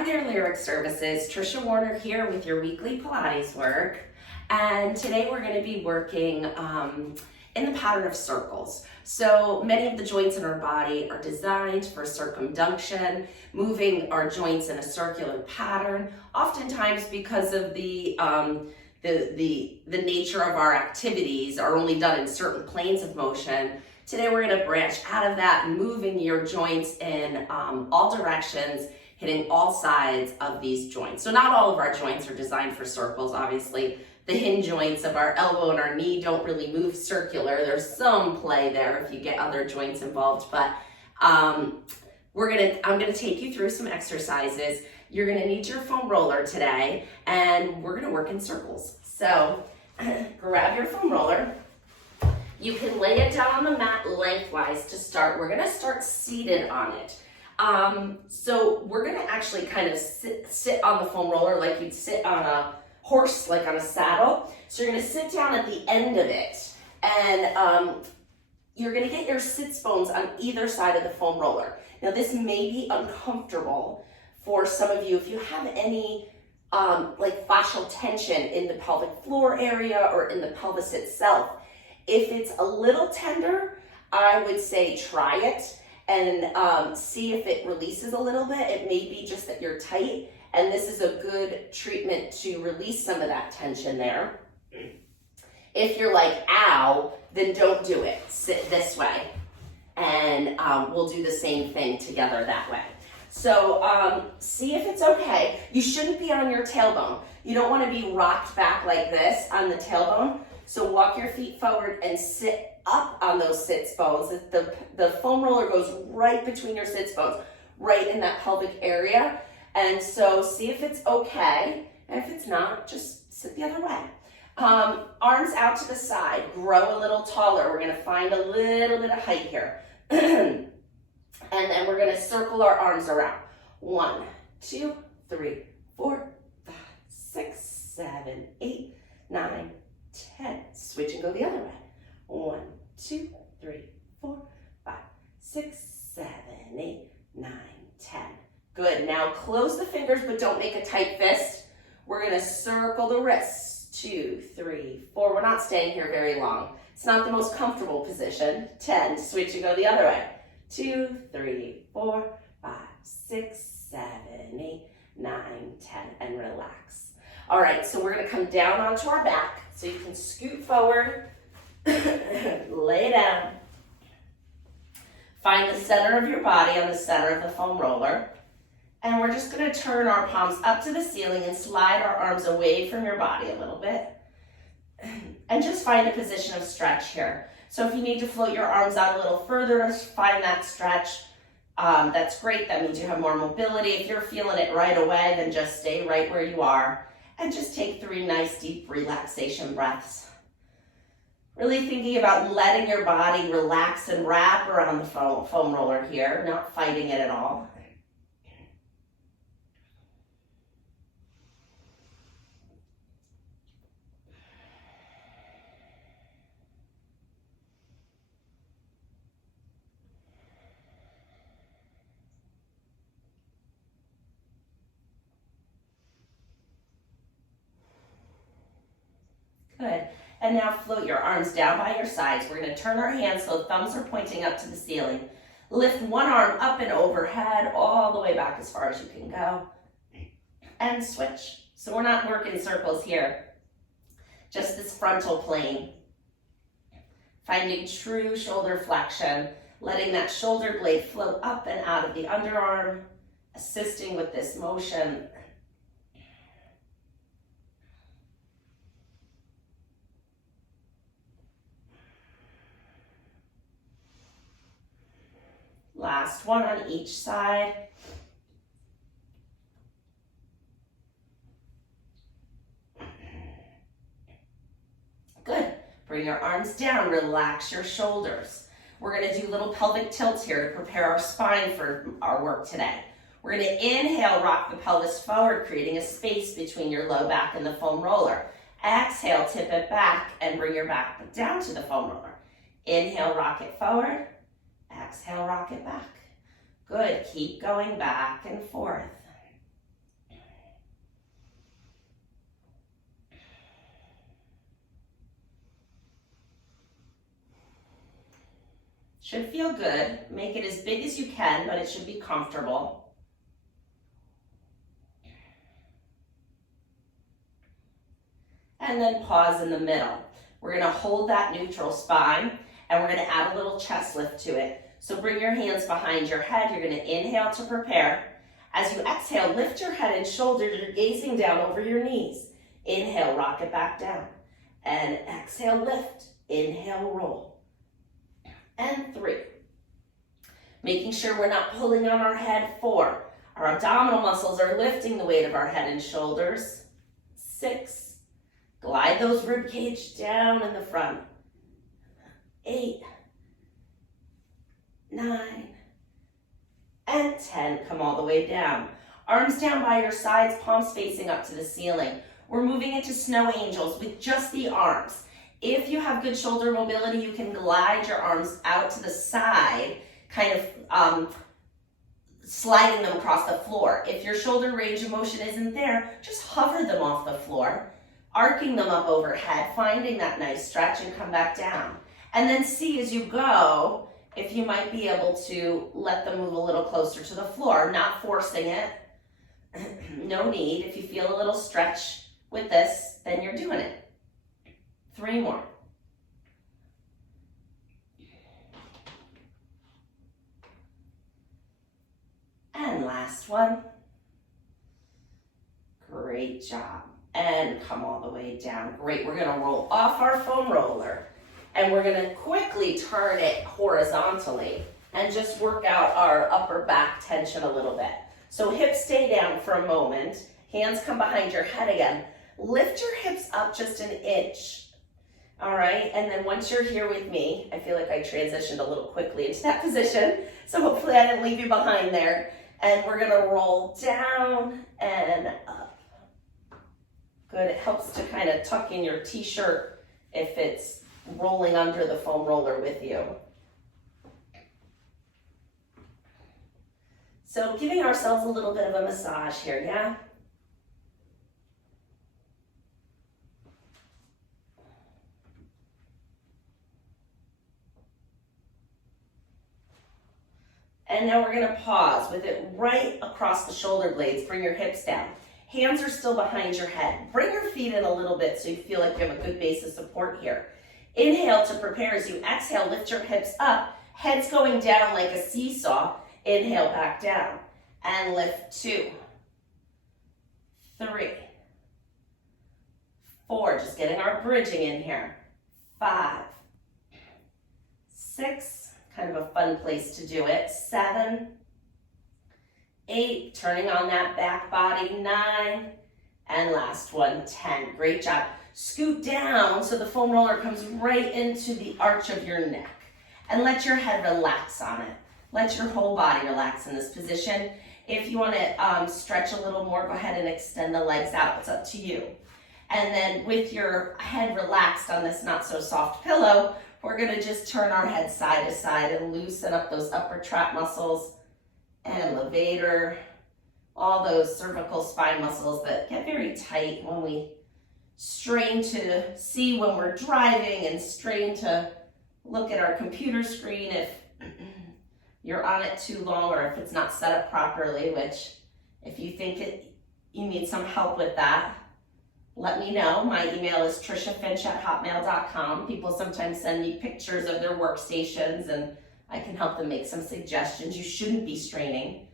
Hi there, Lyric Services. Trisha Warner here with your weekly Pilates work. And today we're going to be working in the pattern of circles. So many of the joints in our body are designed for circumduction, moving our joints in a circular pattern, oftentimes because of the nature of our activities are only done in certain planes of motion. Today we're going to branch out of that, moving your joints in all directions, hitting all sides of these joints. So not all of our joints are designed for circles, obviously. The hinge joints of our elbow and our knee don't really move circular. There's some play there if you get other joints involved, but I'm gonna take you through some exercises. You're gonna need your foam roller today, and we're gonna work in circles. So grab your foam roller. You can lay it down on the mat lengthwise to start. We're gonna start seated on it. So we're gonna actually kind of sit on the foam roller like you'd sit on a horse, like on a saddle. So you're gonna sit down at the end of it, and you're gonna get your sits bones on either side of the foam roller. Now this may be uncomfortable for some of you if you have any like fascial tension in the pelvic floor area or in the pelvis itself. If it's a little tender, I would say try it and see if it releases a little bit. It may be just that you're tight, and this is a good treatment to release some of that tension there. If you're like, ow, then don't do it. Sit this way, and we'll do the same thing together that way. So see if it's okay. You shouldn't be on your tailbone. You don't want to be rocked back like this on the tailbone. So walk your feet forward and sit up on those sits bones. The foam roller goes right between your sits bones, right in that pelvic area. And so see if it's okay. And if it's not, just sit the other way. Arms out to the side, grow a little taller. We're gonna find a little bit of height here. And then we're gonna circle our arms around. 1, 2, 3, 4, 5, 6, 7, 8, 9, 10. Switch and go the other way. 1, 2, 3, 4, 5, 6, 7, 8, 9, 10. Good. Now close the fingers, but don't make a tight fist. We're going to circle the wrists. 2, 3, 4. We're not staying here very long. It's not the most comfortable position. 10. Switch and go the other way. 2, 3, 4, 5, 6, 7, 8, 9, 10. And relax. All right, so we're going to come down onto our back. So you can scoot forward, lay down. Find the center of your body on the center of the foam roller. And we're just going to turn our palms up to the ceiling and slide our arms away from your body a little bit. And just find a position of stretch here. So if you need to float your arms out a little further to find that stretch, that's great. That means you have more mobility. If you're feeling it right away, then just stay right where you are. And just take 3 nice deep relaxation breaths. Really thinking about letting your body relax and wrap around the foam roller here, not fighting it at all. Good. And now float your arms down by your sides. We're going to turn our hands so thumbs are pointing up to the ceiling. Lift one arm up and overhead, all the way back as far as you can go. And switch. So we're not working circles here. Just this frontal plane. Finding true shoulder flexion. Letting that shoulder blade float up and out of the underarm. Assisting with this motion. Last one on each side. Good. Bring your arms down, relax your shoulders. We're going to do little pelvic tilts here to prepare our spine for our work today. We're going to inhale, rock the pelvis forward, creating a space between your low back and the foam roller. Exhale, tip it back and bring your back down to the foam roller. Inhale, rock it forward. Exhale, rock it back. Good, keep going back and forth. Should feel good. Make it as big as you can, but it should be comfortable. And then pause in the middle. We're gonna hold that neutral spine and we're gonna add a little chest lift to it. So bring your hands behind your head. You're gonna inhale to prepare. As you exhale, lift your head and shoulders. You're gazing down over your knees. Inhale, rock it back down. And exhale, lift. Inhale, roll. And 3. Making sure we're not pulling on our head. 4. Our abdominal muscles are lifting the weight of our head and shoulders. 6. Glide those rib cage down in the front. 8. 9. And 10, come all the way down. Arms down by your sides, palms facing up to the ceiling. We're moving into snow angels with just the arms. If you have good shoulder mobility, you can glide your arms out to the side, kind of sliding them across the floor. If your shoulder range of motion isn't there, just hover them off the floor, arcing them up overhead, finding that nice stretch and come back down. And then see as you go, if you might be able to let them move a little closer to the floor, not forcing it. No need. If you feel a little stretch with this, then you're doing it. 3 more. And last one. Great job. And come all the way down. Great. We're going to roll off our foam roller. And we're gonna quickly turn it horizontally and just work out our upper back tension a little bit. So hips stay down for a moment, hands come behind your head again. Lift your hips up just an inch, all right? And then once you're here with me, I feel like I transitioned a little quickly into that position, so hopefully I didn't leave you behind there. And we're gonna roll down and up. Good, it helps to kind of tuck in your t-shirt if it's rolling under the foam roller with you. So giving ourselves a little bit of a massage here, yeah? And now we're gonna pause with it right across the shoulder blades. Bring your hips down. Hands are still behind your head. Bring your feet in a little bit so you feel like you have a good base of support here. Inhale to prepare. As you exhale, lift your hips up. Head's going down like a seesaw. Inhale back down. And lift 2, 3, 4. Just getting our bridging in here. 5, 6. Kind of a fun place to do it. 7, 8. Turning on that back body. 9. And last one, 10. Great job. Scoot down so the foam roller comes right into the arch of your neck. And let your head relax on it. Let your whole body relax in this position. If you want to stretch a little more, go ahead and extend the legs out. It's up to you. And then with your head relaxed on this not so soft pillow, we're going to just turn our head side to side and loosen up those upper trap muscles and levator, all those cervical spine muscles that get very tight when we strain to see when we're driving and strain to look at our computer screen if you're on it too long or if it's not set up properly, which if you think you need some help with that, let me know. My email is triciafinch@hotmail.com. People sometimes send me pictures of their workstations and I can help them make some suggestions. You shouldn't be straining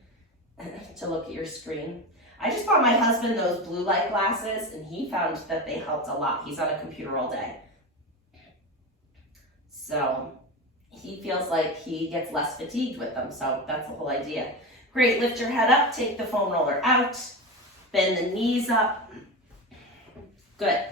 to look at your screen. I just bought my husband those blue light glasses and he found that they helped a lot. He's on a computer all day. So he feels like he gets less fatigued with them. So that's the whole idea. Great, lift your head up, take the foam roller out, bend the knees up. Good.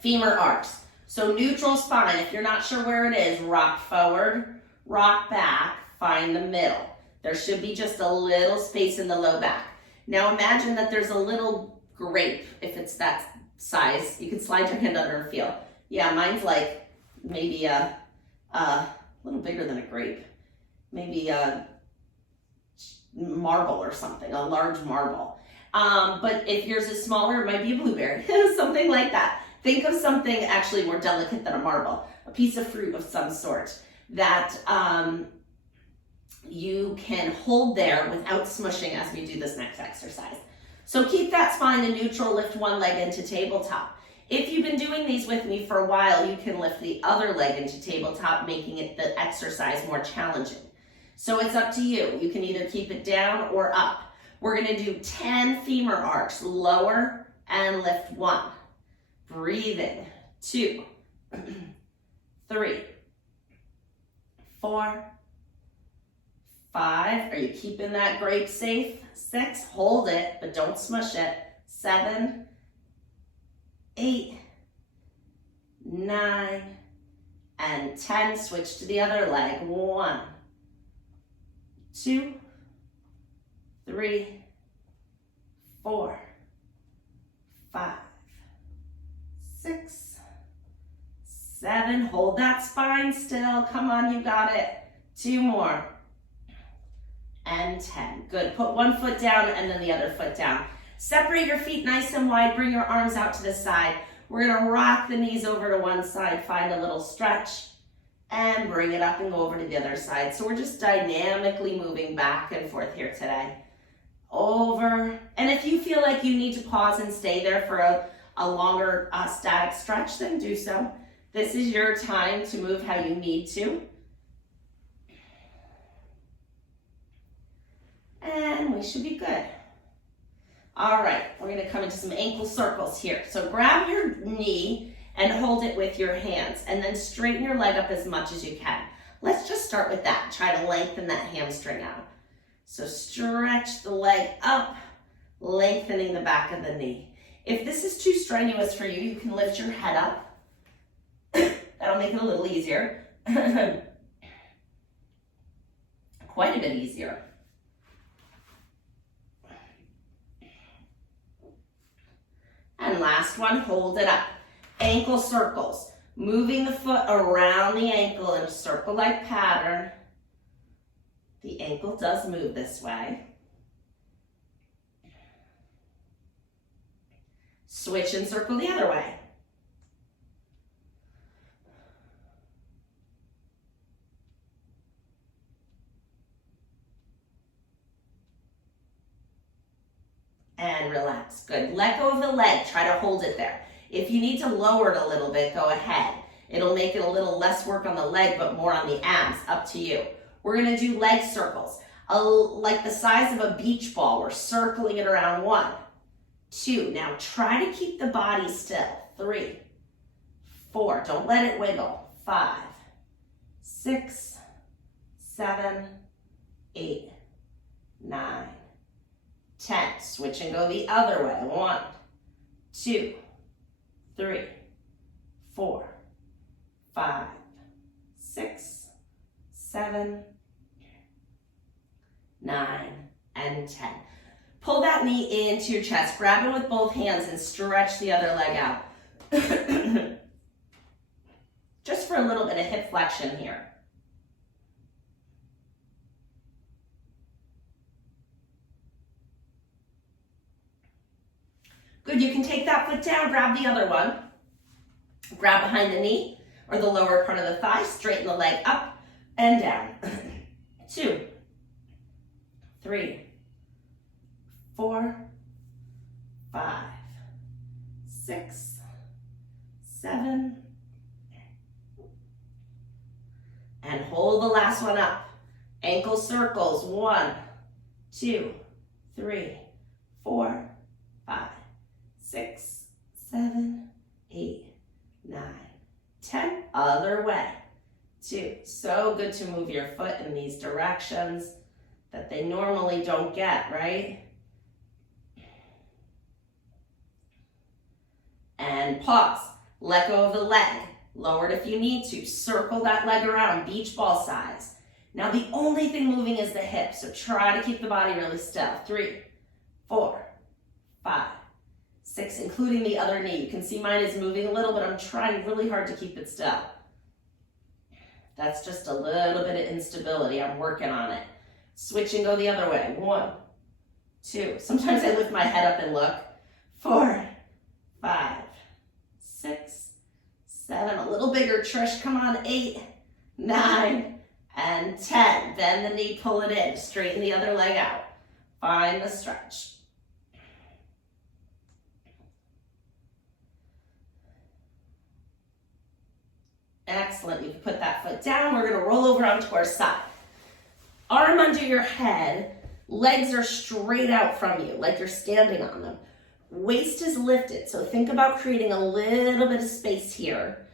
Femur arcs. So neutral spine, if you're not sure where it is, rock forward, rock back, find the middle. There should be just a little space in the low back. Now imagine that there's a little grape, if it's that size. You can slide your hand under and feel. Yeah, mine's like maybe a little bigger than a grape. Maybe a marble or something, a large marble. But if yours is smaller, it might be a blueberry, something like that. Think of something actually more delicate than a marble, a piece of fruit of some sort. that you can hold there without smushing as we do this next exercise. So keep that spine in neutral, lift one leg into tabletop. If you've been doing these with me for a while, you can lift the other leg into tabletop, making it the exercise more challenging. So it's up to you. You can either keep it down or up. We're gonna do 10 femur arcs, lower and lift 1. Breathing, 2, 3, 4, 5. Are you keeping that grape safe? 6, hold it, but don't smush it. 7, 8, 9, and 10. Switch to the other leg. 1, 2, 3, 4, 5, 6, 7. Hold that spine still. Come on, you got it. 2 more. And 10. Good. Put one foot down and then the other foot down. Separate your feet nice and wide. Bring your arms out to the side. We're going to rock the knees over to one side. Find a little stretch and bring it up and go over to the other side. So we're just dynamically moving back and forth here today. Over. And if you feel like you need to pause and stay there for a longer static stretch, then do so. This is your time to move how you need to. And we should be good. All right, we're gonna come into some ankle circles here. So grab your knee and hold it with your hands, and then straighten your leg up as much as you can. Let's just start with that. Try to lengthen that hamstring out. So stretch the leg up, lengthening the back of the knee. If this is too strenuous for you, you can lift your head up. That'll make it a little easier. Quite a bit easier. And last one, hold it up. Ankle circles. Moving the foot around the ankle in a circle-like pattern. The ankle does move this way. Switch and circle the other way. And relax. Good. Let go of the leg. Try to hold it there. If you need to lower it a little bit, go ahead. It'll make it a little less work on the leg, but more on the abs. Up to you. We're going to do leg circles. Like the size of a beach ball. We're circling it around. 1, 2. Now try to keep the body still. 3, 4. Don't let it wiggle. 5, 6, 7, 8, 9, 10. Switch and go the other way. 1, 2, 3, 4, 5, 6, 7, 9, and 10. Pull that knee into your chest. Grab it with both hands and stretch the other leg out. Just for a little bit of hip flexion here. Good, you can take that foot down, grab the other one. Grab behind the knee or the lower part of the thigh, straighten the leg up and down. 2, 3, 4, 5, 6, 7, and hold the last one up. Ankle circles. 1, 2, 3, 4, 5, 6, 7, 8, 9, 10. Other way. 2. So good to move your foot in these directions that they normally don't get, right? And pause. Let go of the leg. Lower it if you need to. Circle that leg around, beach ball size. Now the only thing moving is the hips, so try to keep the body really still. 3, 4, 5, 6, including the other knee. You can see mine is moving a little, but I'm trying really hard to keep it still. That's just a little bit of instability. I'm working on it. Switch and go the other way. 1, 2. Sometimes I lift my head up and look. 4, 5, 6, 7. A little bigger, Trish. Come on. 8, 9, and 10. Bend the knee, pull it in. Straighten the other leg out. Find the stretch. Excellent. You can put that foot down. We're going to roll over onto our side. Arm under your head. Legs are straight out from you, like you're standing on them. Waist is lifted. So think about creating a little bit of space here.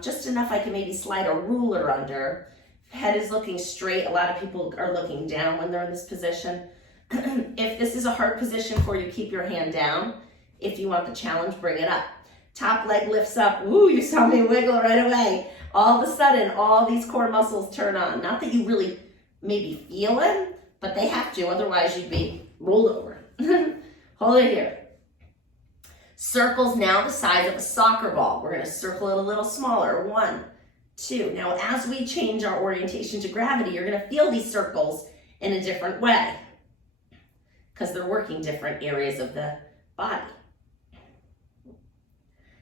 Just enough I can maybe slide a ruler under. Head is looking straight. A lot of people are looking down when they're in this position. If this is a hard position for you, keep your hand down. If you want the challenge, bring it up. Top leg lifts up. Ooh, you saw me wiggle right away. All of a sudden, all these core muscles turn on. Not that you really maybe feel it, but they have to, otherwise you'd be rolled over. Hold it here. Circles now the size of a soccer ball. We're going to circle it a little smaller. 1, 2. Now, as we change our orientation to gravity, you're going to feel these circles in a different way because they're working different areas of the body.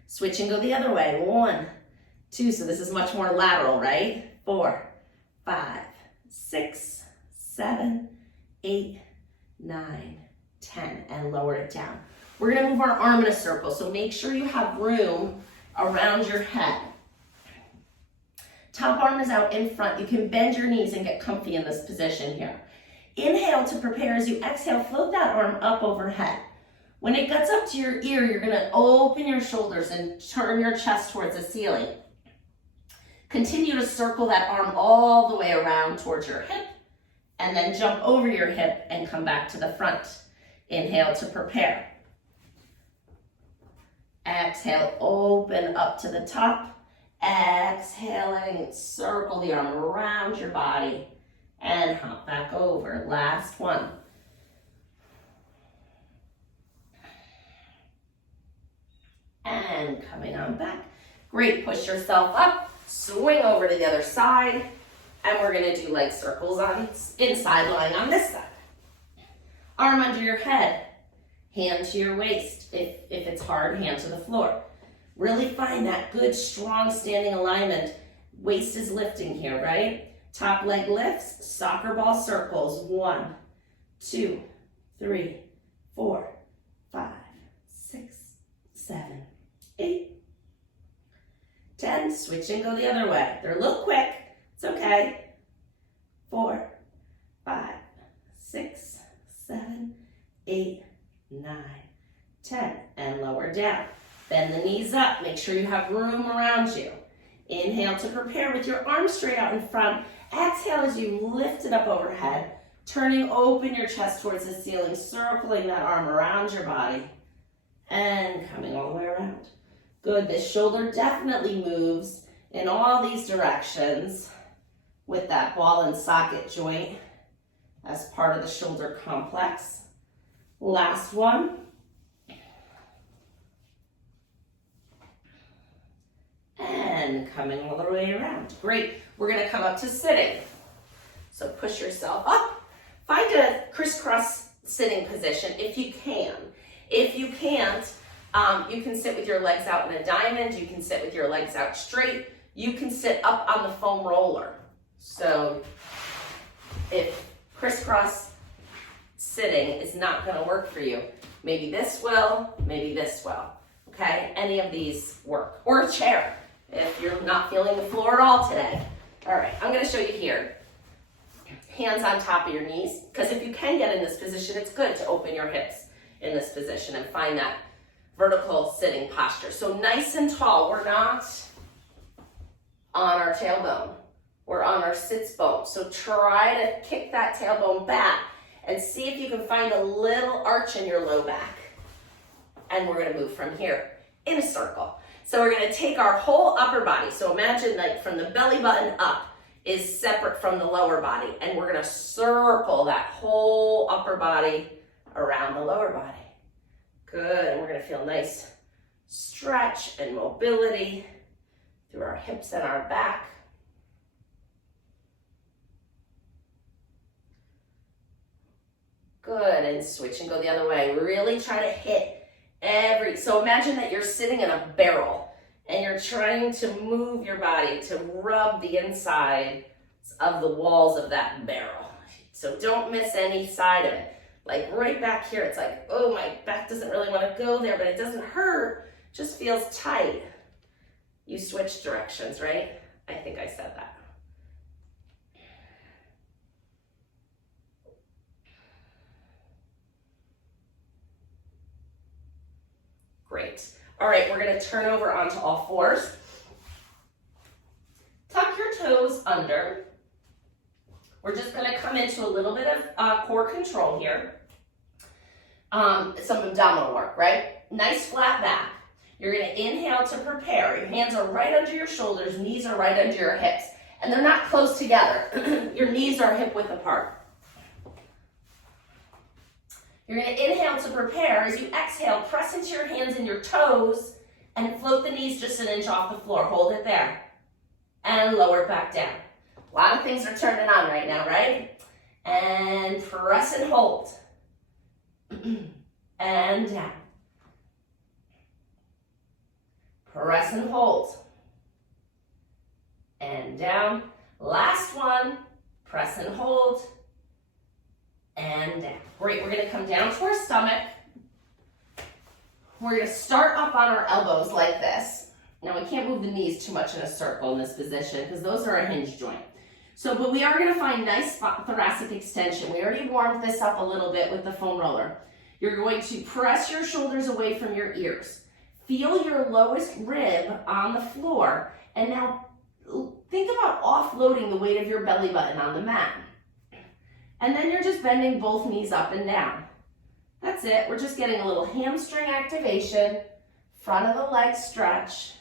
Switch and go the other way. 1, 2. So this is much more lateral, right? 4, 5, 6, 7, 8, 9, 10. And lower it down. We're going to move our arm in a circle. So make sure you have room around your head. Top arm is out in front. You can bend your knees and get comfy in this position here. Inhale to prepare. As you exhale, float that arm up overhead. When it gets up to your ear, you're going to open your shoulders and turn your chest towards the ceiling. Continue to circle that arm all the way around towards your hip, and then jump over your hip and come back to the front. Inhale to prepare. Exhale, open up to the top. Exhaling, circle the arm around your body and hop back over. Last one. And coming on back. Great, push yourself up, swing over to the other side, and we're gonna do leg circles on inside lying on this side. Arm under your head, hand to your waist. If it's hard, hand to the floor. Really find that good, strong standing alignment. Waist is lifting here, right? Top leg lifts, soccer ball circles. 1, 2, 3, 4, 5, 6, 7, 8, 10. Switch and go the other way. They're a little quick. It's okay. 4, 5, 6, 7, 8, 9, 10. And lower down. Bend the knees up. Make sure you have room around you. Inhale to prepare with your arms straight out in front. Exhale as you lift it up overhead, turning open your chest towards the ceiling, circling that arm around your body, and coming all the way around. Good. This shoulder definitely moves in all these directions with that ball and socket joint as part of the shoulder complex. Last one. And coming all the way around. Great. We're going to come up to sitting. So push yourself up. Find a crisscross sitting position if you can. If you can't, you can sit with your legs out in a diamond. You can sit with your legs out straight. You can sit up on the foam roller. So if crisscross sitting is not going to work for you, maybe this will, maybe this will. Okay? Any of these work. Or a chair if you're not feeling the floor at all today. All right, I'm going to show you here. Hands on top of your knees, because if you can get in this position, it's good to open your hips in this position and find that vertical sitting posture. So nice and tall. We're not on our tailbone. We're on our sits bone. So try to kick that tailbone back and see if you can find a little arch in your low back. And we're going to move from here in a circle. So we're going to take our whole upper body. So imagine like from the belly button up is separate from the lower body. And we're going to circle that whole upper body around the lower body. Good. And we're going to feel nice stretch and mobility through our hips and our back. Good. And switch and go the other way. Really try to hit so imagine that you're sitting in a barrel and you're trying to move your body to rub the inside of the walls of that barrel. So don't miss any side of it. Like right back here, it's like, oh, my back doesn't really want to go there, but it doesn't hurt, just feels tight. You switch directions, right? I think I said that. Great. All right, we're going to turn over onto all fours. Tuck your toes under. We're just going to come into a little bit of core control here. Some abdominal work, right? Nice flat back. You're going to inhale to prepare. Your hands are right under your shoulders, knees are right under your hips, and they're not close together. Your knees are hip width apart. You're going to inhale to prepare. As you exhale, press into your hands and your toes and float the knees just an inch off the floor. Hold it there and lower it back down. A lot of things are turning on right now, right? And press and hold. And down. Press and hold. And down. Last one. Press and hold. And down. Great, we're gonna come down to our stomach. We're gonna start up on our elbows like this. Now we can't move the knees too much in a circle in this position because those are a hinge joint. But we are gonna find nice thoracic extension. We already warmed this up a little bit with the foam roller. You're going to press your shoulders away from your ears. Feel your lowest rib on the floor. And now think about offloading the weight of your belly button on the mat. And then you're just bending both knees up and down. That's it. We're just getting a little hamstring activation, front of the leg stretch.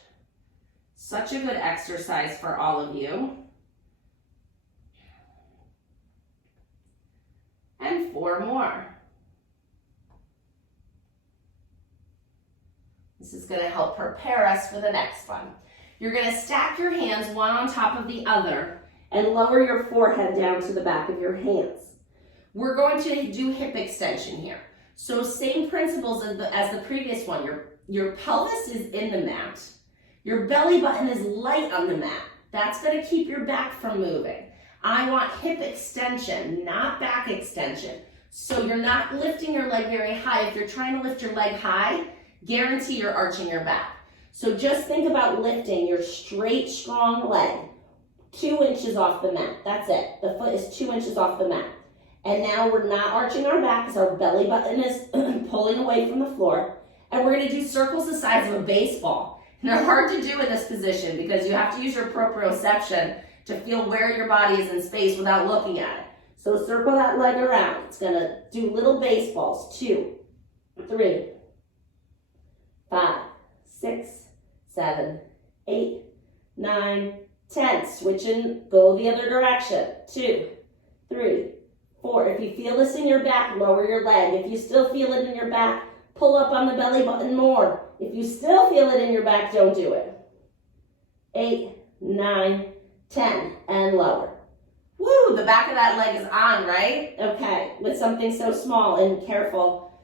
Such a good exercise for all of you. And 4 more. This is going to help prepare us for the next one. You're going to stack your hands one on top of the other and lower your forehead down to the back of your hands. We're going to do hip extension here. So same principles as the previous one. Your pelvis is in the mat. Your belly button is light on the mat. That's going to keep your back from moving. I want hip extension, not back extension. So you're not lifting your leg very high. If you're trying to lift your leg high, guarantee you're arching your back. So just think about lifting your straight, strong leg 2 inches off the mat. That's it. The foot is 2 inches off the mat. And now we're not arching our back because our belly button is pulling away from the floor. And we're going to do circles the size of a baseball. And they're hard to do in this position because you have to use your proprioception to feel where your body is in space without looking at it. So circle that leg around. It's going to do little baseballs. 2, 3, 5, 6, 7, 8, 9, 10. Switch and go the other direction. 2, 3, 4. If you feel this in your back, lower your leg. If you still feel it in your back, pull up on the belly button more. If you still feel it in your back, don't do it. 8, 9, 10, and lower. Woo, the back of that leg is on, right? Okay, with something so small and careful.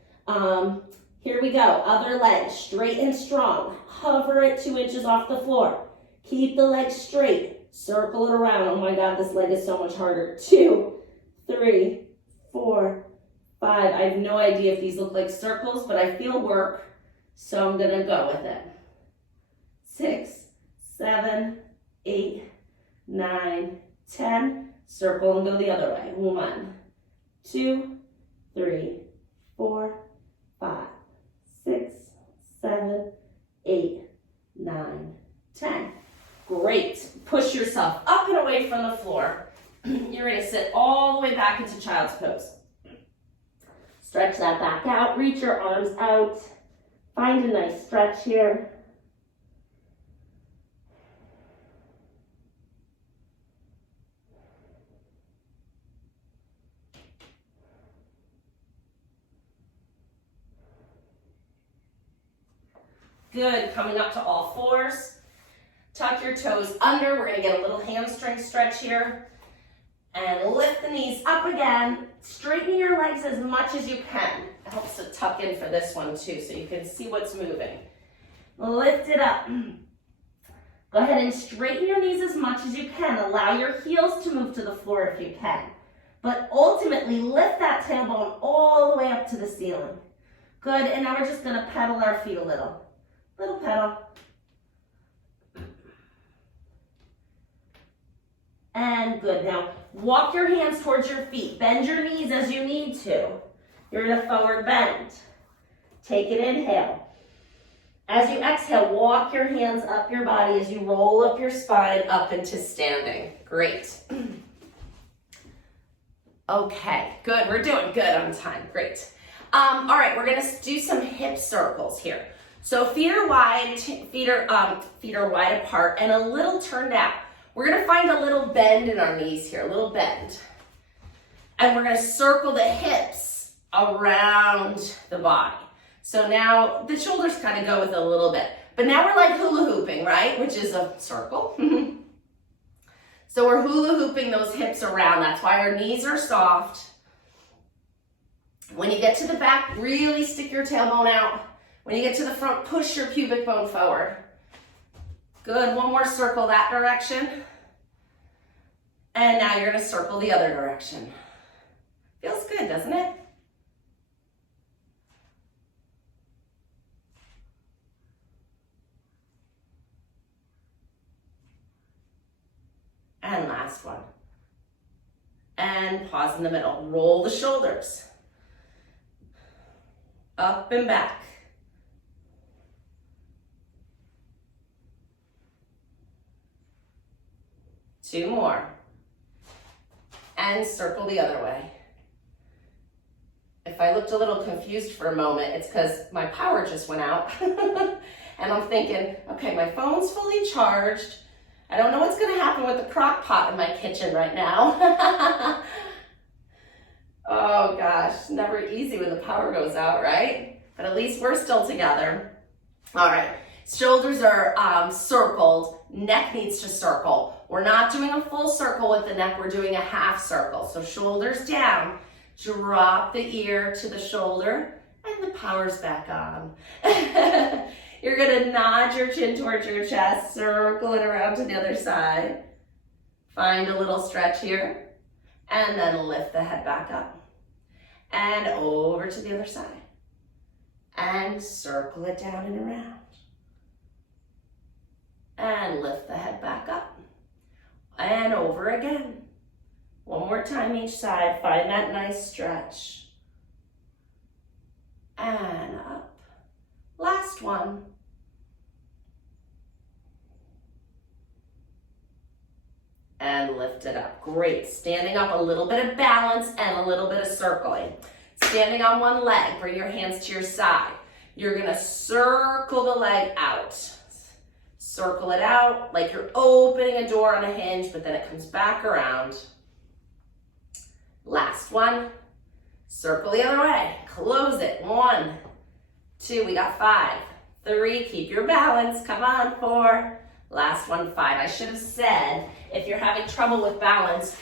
Here we go. Other leg, straight and strong. Hover it 2 inches off the floor. Keep the leg straight. Circle it around. Oh my God, this leg is so much harder. 2, 3, 4, 5. I have no idea if these look like circles, but I feel work, so I'm gonna go with it. 6, 7, 8, 9, 10. Circle and go the other way. 1, 2, 3, 4, 5, 6, 7, 8, 9, 10. Great. Push yourself up and away from the floor. You're going to sit all the way back into child's pose. Stretch that back out. Reach your arms out. Find a nice stretch here. Good. Coming up to all fours. Tuck your toes under. We're going to get a little hamstring stretch here. And lift the knees up again. Straighten your legs as much as you can. It helps to tuck in for this one too, so you can see what's moving. Lift it up. Go ahead and straighten your knees as much as you can. Allow your heels to move to the floor if you can. But ultimately, lift that tailbone all the way up to the ceiling. Good, and now we're just gonna pedal our feet a little. Little pedal. And good, now walk your hands towards your feet. Bend your knees as you need to. You're in a forward bend. Take an inhale. As you exhale, walk your hands up your body as you roll up your spine up into standing. Great. Okay, good. We're doing good on time. Great. All right, we're gonna do some hip circles here. So feet are wide, feet are wide apart and a little turned out. We're gonna find a little bend in our knees here, a little bend. And we're gonna circle the hips around the body. So now the shoulders kind of go with a little bit, but now we're like hula hooping, right? Which is a circle. So we're hula hooping those hips around. That's why our knees are soft. When you get to the back, really stick your tailbone out. When you get to the front, push your pubic bone forward. Good, one more circle that direction. And now you're gonna circle the other direction. Feels good, doesn't it? And last one. And pause in the middle. Roll the shoulders. Up and back. Two more. And circle the other way. If I looked a little confused for a moment, it's because my power just went out. And I'm thinking, okay, my phone's fully charged. I don't know what's gonna happen with the crock pot in my kitchen right now. Oh gosh, never easy when the power goes out, right? But at least we're still together. All right, shoulders are circled, neck needs to circle. We're not doing a full circle with the neck, we're doing a half circle. So shoulders down, drop the ear to the shoulder, and the power's back on. You're gonna nod your chin towards your chest, circle it around to the other side. Find a little stretch here, and then lift the head back up. And over to the other side. And circle it down and around. And lift the head back up. And over again. One more time each side, find that nice stretch. And up. Last one. And lift it up. Great. Standing up, a little bit of balance and a little bit of circling. Standing on one leg, bring your hands to your side. You're gonna circle the leg out. Circle it out like you're opening a door on a hinge, but then it comes back around. Last one. Circle the other way. Close it. 1, 2, we got 5, 3, keep your balance. Come on, 4. Last one, 5. I should have said, if you're having trouble with balance,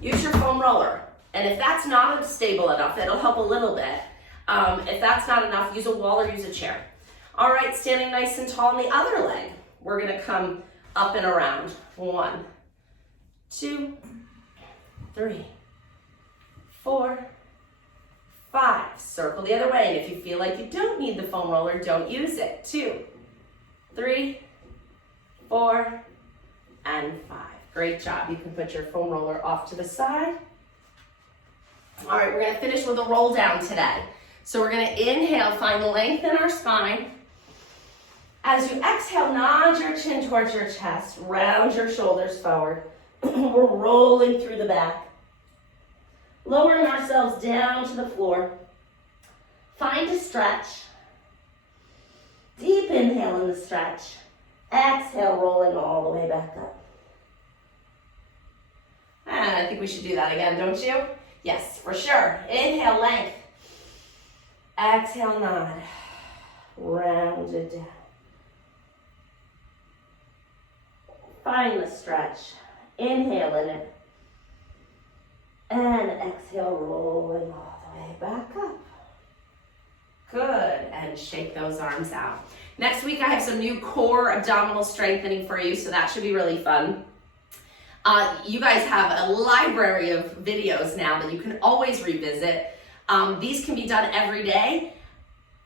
use your foam roller. And if that's not stable enough, it'll help a little bit. If that's not enough, use a wall or use a chair. All right, standing nice and tall on the other leg. We're gonna come up and around. 1, 2, 3, 4, 5. Circle the other way. And if you feel like you don't need the foam roller, don't use it. 2, 3, 4, and 5. Great job. You can put your foam roller off to the side. All right, we're gonna finish with a roll down today. So we're gonna inhale, find length in our spine. As you exhale, nod your chin towards your chest, round your shoulders forward. We're rolling through the back. Lowering ourselves down to the floor. Find a stretch. Deep inhale in the stretch. Exhale, rolling all the way back up. And I think we should do that again, don't you? Yes, for sure. Inhale, length. Exhale, nod. Round it down. Find the stretch. Inhale in it. And exhale, rolling all the way back up. Good. And and shake those arms out. Next week, I have some new core abdominal strengthening for you, so that should be really fun. You guys have a library of videos now that you can always revisit. These can be done every day.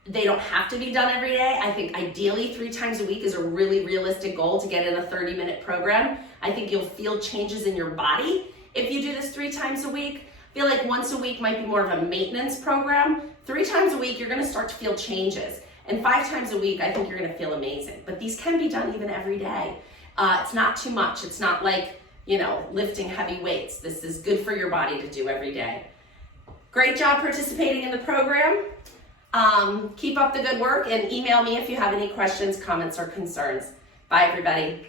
They don't have to be done every day. I think ideally 3 times a week is a really realistic goal to get in a 30-minute program. I think you'll feel changes in your body if you do this 3 times a week. I feel like once a week might be more of a maintenance program. 3 times a week, you're gonna start to feel changes. And 5 times a week, I think you're gonna feel amazing. But these can be done even every day. It's not too much. It's not like, lifting heavy weights. This is good for your body to do every day. Great job participating in the program. Keep up the good work and email me if you have any questions, comments, or concerns. Bye, everybody.